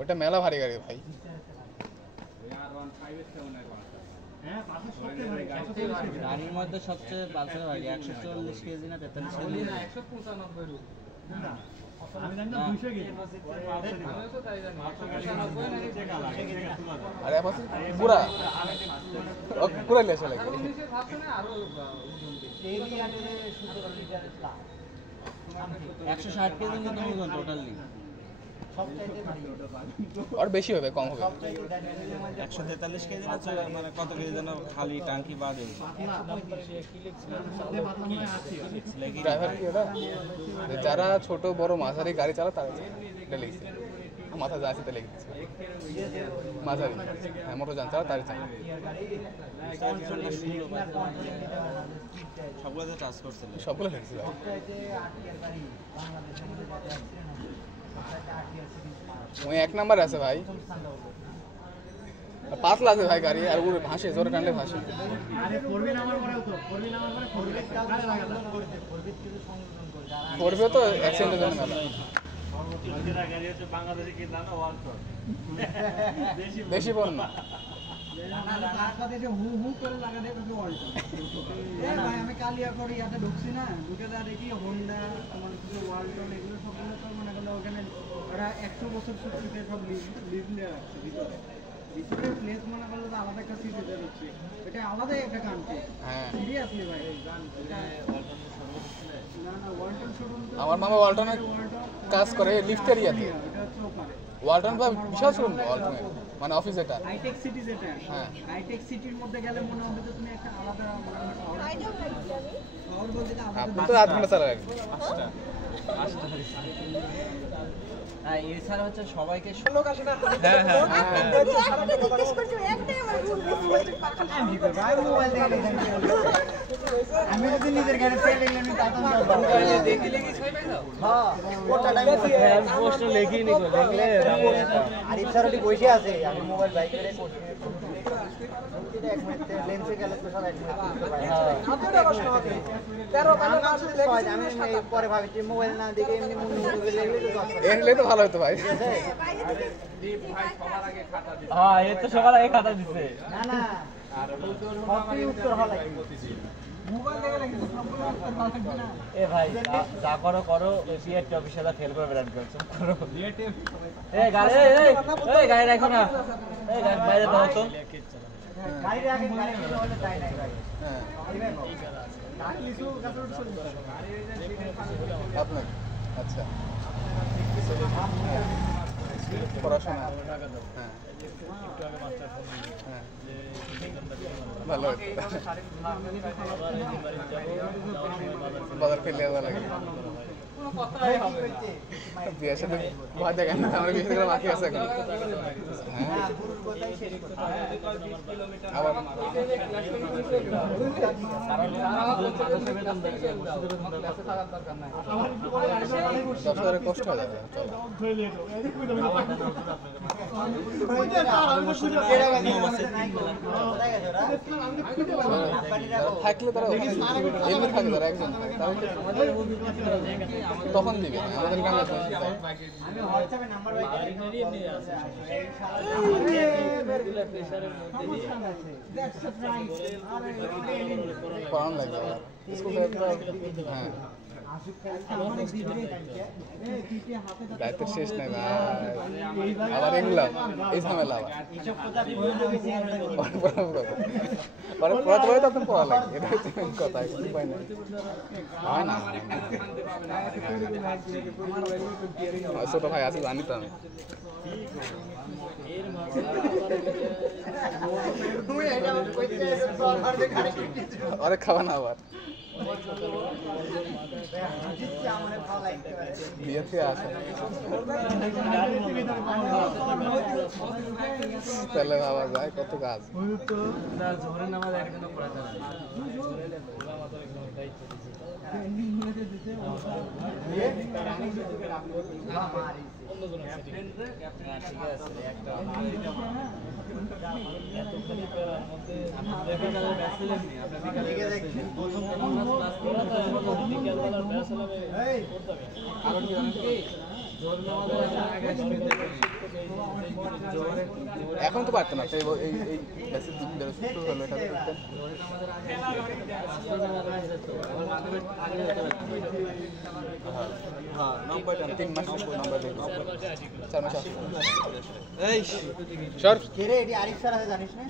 ওটা মেলা ভারী গাড়ি ভাই। গাড়ির মধ্যে সবচেয়ে পালসার ভারী 140 কেজি না 43 কেজি না 195 আমি জানি না 200 কেজি আরে আপনি পুরা পুরা লেছে লাগে আরো 160 কেজি মতো ওজন টোটালি আর বেশি হবে কম হবে 143 কেজি না মানে কত কেজি যেন খালি ট্যাঙ্কি বাদে ড্রাইভার কি এটা যারা ছোট বড় মাঝারি গাড়ি চালায় তারা এটা লিখছে মাথা যা আছে তা লিখছে মাঝারি হ্যাঁ মোটর যান চালা তারই চালা সবগুলোতে টাচ করছিল সবগুলো লিখছে ওই এক নাম্বার আছে ভাই পাতলা আছে ভাই গাড়ি আর উড়ে ভাসে জোরে টানলে ভাসে আরে 4 নাম্বার পরেও তো 4 নাম্বার পরে 4 কাজ লাগানো করবে তো অ্যাক্সিডেন্টের জন্য মেলা যেটা গাড়ি হচ্ছে বাংলাদেশে কি জানো ওয়ালটন বেশি পড় না আমি কালিয়াকড় ইয়াতে ঢুকছি না ঢুকে দেখি হোন্ডা তোমার ওয়ালটন এগুলো সবগুলো তো মনে করলো ওখানে ওরা 100 বছর সুযোগে সব লিভ নিয়ে রাখছে ভিতরে ভিতরে প্লেস মনে করলো তো আলাদা একটা সিটি হচ্ছে এটা আলাদা একটা কান্ট্রি সিরিয়াসলি ভাই না না ওয়ালটন শোরুম আমার মামা ওয়ালটনে কাজ করে লিফটের ইয়াতে ওয়ালটন বা বিশাল শোরুম ওয়ালটনের মানে অফিস এটা হাইটেক সিটি যেটা হ্যাঁ হাইটেক সিটির মধ্যে গেলে মনে হবে যে তুমি একটা আলাদা শহর বলতে আপনি তো 8 ঘন্টা চালালেন হ্যাঁ এছাড়া হচ্ছে সবাইকে লোক আসে না হ্যাঁ হ্যাঁ আমি যদি নিজের গাড়ি তেল নিলাম তাতাম দেখি লেগে ছয় পাই দাও হ্যাঁ কোটা টাইম পোস্ট লেখি নি দেখলে আরিফ স্যারটি বসে আছে আমি মোবাইল বাইক করে করছি এক মিনিট লেন্সে গেলে তো সব এক মিনিট আপনারা প্রশ্ন হবে 13 আমি পরে ভাবছি মোবাইল না দেখে এমনি মনে মনে লেগে এনলে তো ভালো হতো ভাই হ্যাঁ এই তো সবার আগে খাতা দিছে না না আর উত্তর হল মোবাইল দেখে লাগে সবগুলো উত্তর ভালো লাগবে না এ ভাই যা করো করো সিআরটি অফিসে দা ফেল করে বেরান করছো করো এ গাড়ি এই গাড়ি রাখো না এই গাড়ি বাইরে দাও তো গাড়ি আগে গাড়ি হলে তাই নাই ভাই হ্যাঁ কাটলিসু কাটুর চলে আপনার আচ্ছা পড়াশোনা হ্যাঁ হ্যাঁ ভালো বাজার ফেলে দেওয়া লাগে বিয়ের সাথে ভয় দেখেন না আমরা বিয়ে করে বাকি আছে এখন আবার কষ্ট হয়ে যাবে থাকলে তারা এমনি থাকে তারা একজন তখন দিবে আমাদের গ্রামে পড়ানো লাগবে স্কুল হ্যাঁ দায়িত্বের শেষ নাই ভাই আবার এগুলা এই ঝামেলা আবার পড়াতে পড়ে তখন পড়া লাগে এটা হচ্ছে কথা উপায় নাই হয় না ছোট ভাই আছে জানি তো আমি আরে খাওয়া না আবার বিয়ে থেকে আসে তাহলে ভাবা যায় কত কাজ ঠিক আছে একটা এখন তো পারতো না এই এই ব্যাসের শুরু হলো এটা করতেন তিন মাস নাম্বার দেখবো 4 মাস এই সর কে রে এটি আরিফ স্যার আছে জানিস না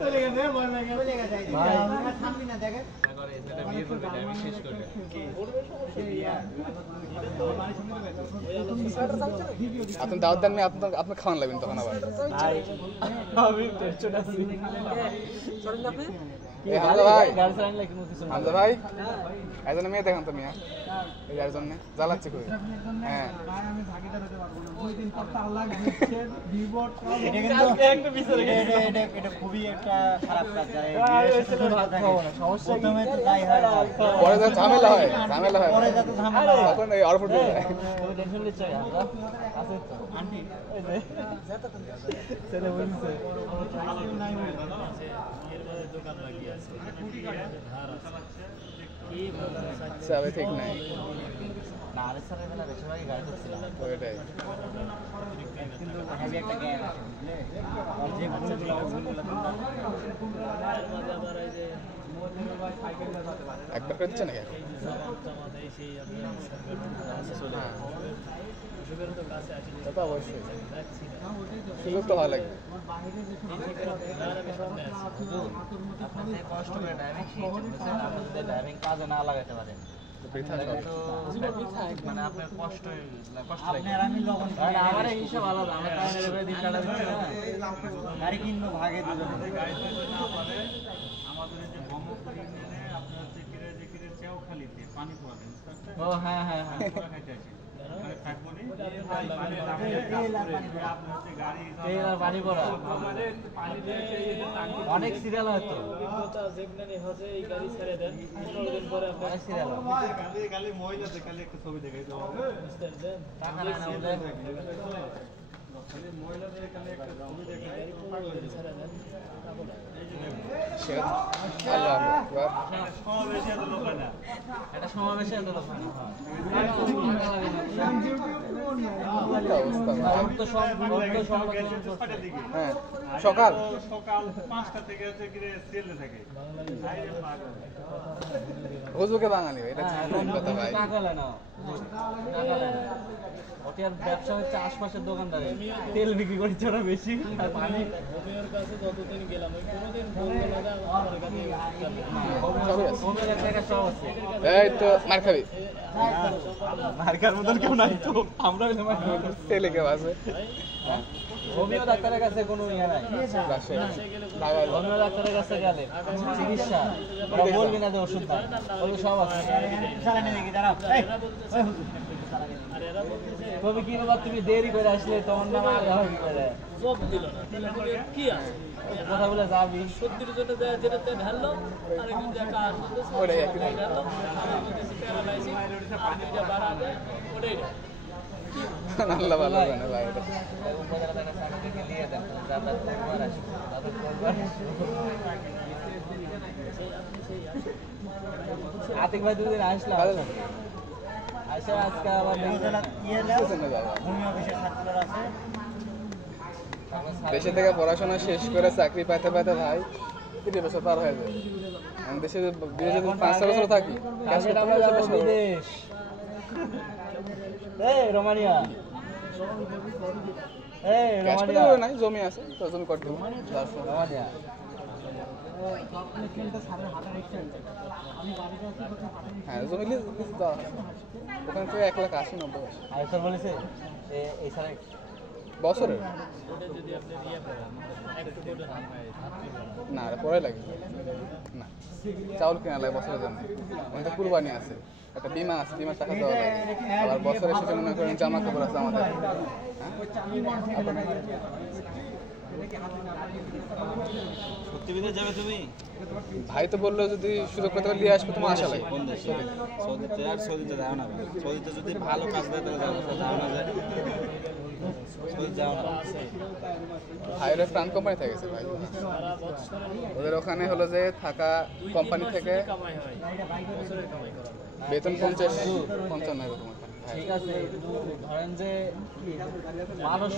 চলে গেছে বল না চলে গেছে থামবি না দেখে আপনি দাওয়াত দেন আপনার খাওয়ান লাগবেন তখন আবার হামজা ভাই হামজা ভাই একজনে মেয়ে দেখান তো মিয়া এই একজন জ্বালাচ্ছে খুবই হ্যাঁ আমি ভাগিদার হতে পারবো না 2 দিন পর তো আল্লাহ দিচ্ছে বিবট এটা খুবই একটা খারাপ কাজ সমস্যা প্রথমে তো তাই হয় পরে যা ঝামেলা হয় পরে যত ঝামেলা হয় তখন এই অরফুট হয়ে যায় টেনশন নিচ্ছে আছে তো আন্টি ছেলে বলছে চাবে ঠিক নাই না আরে স্যার এবেলা বেশিরভাগই গাড়ি করছিলাম ওইটাই কিন্তু হেভি একটা জ্ঞান আছে বুঝলে আর যে একবার করে দিচ্ছে নাকি তা তো অবশ্যই সুযোগ তো ভালো লাগে আপনি কষ্ট করে ড্রাইভিং শিখছেন আপনি ড্রাইভিং কাজে না লাগাতে পারেন মানে আপনার কষ্ট আপনি আর আমি লগন আমার এই হিসাব আলাদা আমার টাইমের উপরে দিন কাটা দিচ্ছে না গাড়ি কিনবো ভাগে দুজনে আমাদের যে ব্রহ্মপুরি মেনে আপনার হচ্ছে কিরে চেওখালিতে পানি পোয়া দেন ও হ্যাঁ হ্যাঁ হ্যাঁ খাইতে আসে থাকবো নি তেল আর পানি পড়া অনেক সিরিয়াল হয়তো অনেক সিরিয়াল খালি মহিলাদের খালি একটা ছবি দেখাই দেওয়া হবে টাকা নেয় না বলে মহিলাদের খালি একটা ছবি দেখাই আল্লাহ আকবার সমাবেশে এত লোক হয় না এটা সমাবেশে এত লোক হয় না একটা অবস্থা ভাই। তো সব ছয়টার দিকে হ্যাঁ সকাল সকাল 5টা থেকে হচ্ছে কিরে সেলে থাকে আইরে পাগল হুজুকে বাঙালি ভাই এটা ঠিক কথা ভাই টাকা লেয় না টাকা লেয় না ওটি আর ব্যবসা হচ্ছে আশপাশের দোকানদারে তেল বিক্রি করছে ওরা বেশি আর পানি হোমের একটা একটা সব আছে এই তো মার খাবি মার্কার মতন কেউ নাই তো আমরা তেলে কেউ আছে হোমিও ডাক্তারের কাছে কোনো ইয়ে নাই লাগাইলো হোমিও ডাক্তারের কাছে গেলে চিকিৎসা ওরা বলবি না যে ওষুধ নাই ওগুলো সব আছে চালানি দেখি দাঁড়াও এই ওই হুজুর তবে কি বাবা তুমি দেরি করে আসলে তোমার নাম আগে হয় কি করে সব দিল না কি আছে কথা বলে যাবি সত্যির জন্য যেটাতে ঢাললো আর একদিন দেখা ওটাই একই থাকে। ঢাললো পানিটা বাড়াবে ওটাই আল্লাহ ভালো জানে ভাই এটা উপজেলা থেকে সার্টিফিকেট দিয়ে দেন যাতায়াত করবার আসবে যাতায়াত করবার আতিক ভাই দুদিন আসলাম ভালো লাগে আসে আজকে আবার উপজেলা ইয়ে দাও বুঝছেন না বাবা ভূমি অফিসের ছাত্ররা আছে দেশে থেকে পড়াশোনা শেষ করে চাকরি পাইতে পাইতে ভাই 3 বছর পার হয়ে যায় আমি দেশে বিদেশে 5 বছর থাকি ক্যাশ করতে আমরা পারি যাবো বিদেশ এই রোমানিয়া এই ক্যাশ করতে রোমানিয়া হবে নাই জমি আছে তো জমি করতে হবে রোমানিয়া হ্যাঁ জমি লিজ দেওয়া আছে ওখান থেকে 1,80,90,000 আর স্যার বলেছে এই স্যার বছরের যদি আপনি ইয়ে করেন একটু করে না রে পরে লাগে না চাউল কেনা লাগে বছরের জন্য ওখানে কুরবানি আছে একটা বিমা আছে, বিমার টাকা দেওয়া লাগে। আবার বছরের শেষে মনে করেন জামা কাপড় আছে আমাদের। সত্যি বিদেশ যাবে তুমি? ভাই তো বললো যদি সুযোগ পেতে পারলে নিয়ে আসবে, তোমার আশা লাগে। কোন দেশে? সৌদিতে। আর সৌদিতে যাও না ভাই। সৌদিতে যদি ভালো কাজ দেয় তাহলে যাও না যায়। সৌদি যাও না। ভাইয়ের প্রাণ কোম্পানি থেকে গেছে ভাই। সারা বছর ওদের ওখানে হলো যে থাকা কোম্পানি থেকে কামাই হয়, বছরের কামাই করা হয়। বেতন 50-55 এরকম ওখানে। ঠিক আছে, কিন্তু ধরেন যে মানুষ